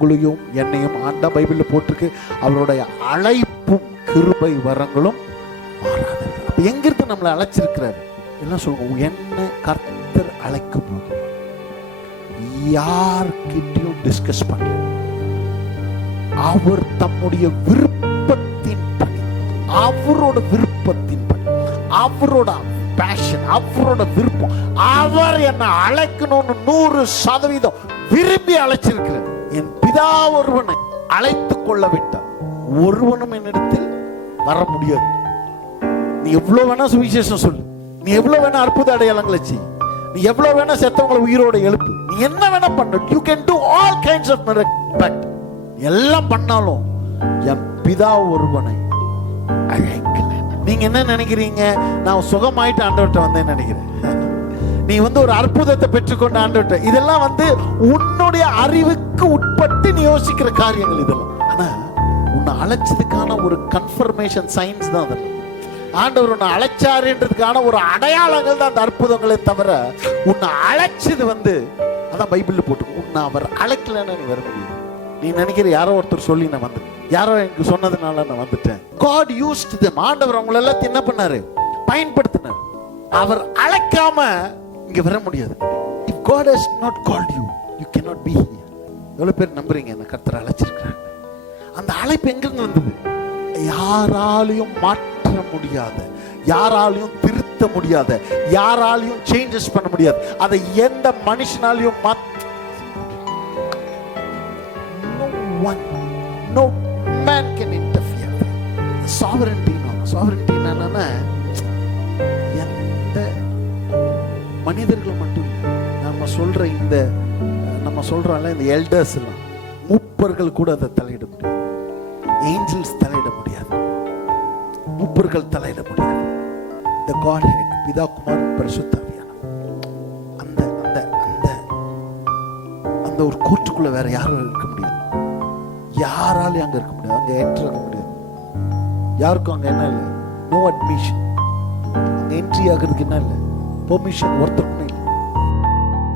உங்களையும் என்னையும் ஆண்டா பைபிளில் போட்டிருக்கு. அவருடைய அழைப்பும் கிருபை வரங்களும் மாறாது. அப்ப எங்கிருந்து நம்மளை அழைச்சிருக்கிறாரு எல்லாம் சொல்லுவோம். என்ன கர்த்தர் அழைக்கும் போது யார்கிட்டையும் டிஸ்கஸ் பண்ண, அவர் தம்முடைய விருப்பத்தின் படி, அவரோட விருப்பத்தின் படி, அவரோட பேஷன், அவரோட விருப்பம், அவர் என்னை அழைக்கணும்னு 100% விரும்பி அழைச்சிருக்கிறார். என் பிதா ஒருவனை அழைத்துக் கொள்ள விட்டார், ஒருவனும் என்னிடத்தில் வர முடியாது. நீ எவ்வளவு வேணா சுவிசேஷம் சொல்லு, நீ எவ்வளவு வேணா அற்புத அடையாளங்களை செய், நீ எவ்வளவு வேணா செத்தவங்களை உயிரோட எழுப்பு, நீ என்ன வேணா பண்ண, you can do all kinds of miracles, எல்லாம் பண்ணாலும் என் பிதா ஒருவனை அழைக்கல. நீங்க என்ன நினைக்கிறீங்க? நான் சுகமாயிட்டு ஆண்டவர்கிட்ட வந்தேன்னு நினைக்கிறேன். நீ ஒரு அற்புதத்தை பெற்றுக்கொண்ட ஆண்டவர்கிட்ட, இதெல்லாம் உன்னுடைய அறிவுக்கு உட்பட்டு நீ யோசிக்கிற காரியங்கள் இதெல்லாம். ஆனா உன்னை அழைச்சதுக்கான ஒரு கன்ஃபர்மேஷன் சயின்ஸ் தான் அதெல்லாம். ஆண்டவர் உன்னை அழைச்சாருன்றதுக்கான ஒரு அடையாளங்கள் தான் அந்த அற்புதங்களே தவிர, உன்னை அழைச்சது அதான் பைபிள்ல போட்டு, உன்னை அவர் அழைக்கலன்னு நீ வர முடியும். நீ நினைக்கிற யாரோ ஒருத்தர் சொல்லி நான் வந்துட்டேன், யாரோ எனக்கு சொன்னதுனால நான் வந்துட்டேன். God used them. ஆண்டவர் அவங்களை எல்லாத்தையும் என்ன பண்ணாரு? பயன்படுத்தினார். அவர் அழைக்காம இங்க வர முடியாது. If God has not called you, you cannot be here. எவ்வளவு பேர் நம்புறீங்க என்ன கர்த்தர் அழைச்சிருக்கிறார்? அந்த அழைப்பு எங்கிருந்து வந்தது? யாராலையும் மாற்ற முடியாத, யாராலையும் திருத்த முடியாத, யாராலையும் சேஞ்சஸ் பண்ண முடியாது. அதை எந்த மனுஷனாலையும் no man can interfere. The sovereignty என்னன்னா எந்த மனிதர்கள் மட்டும் இல்லை, நம்ம சொல்றோம்ல இந்த எல்டர்ஸ் எல்லாம், மூப்பர்கள் கூட அதை தலையிட முடியாது. ஏஞ்சல்ஸ் தலையிட முடியாது, மூப்பர்கள் தலையிட முடியாது. The Godhead, பிதா குமாரன் பரிசுத்த ஆவியானவர், அந்த அந்த அந்த அந்த ஒரு கோர்ட்டுக்குள்ள வேற யாரும் இருக்க முடியாது. யாராலையும் அங்க இருக்க முடியாது, அங்க என்ட்ரி ஆக முடியாது. யாருக்கும் அங்க என்ன இல்லை, நோ அட்மிஷன். அங்க என்ட்ரி ஆகிறதுக்கு என்ன இல்லை, பெர்மிஷன் ஒருத்தர்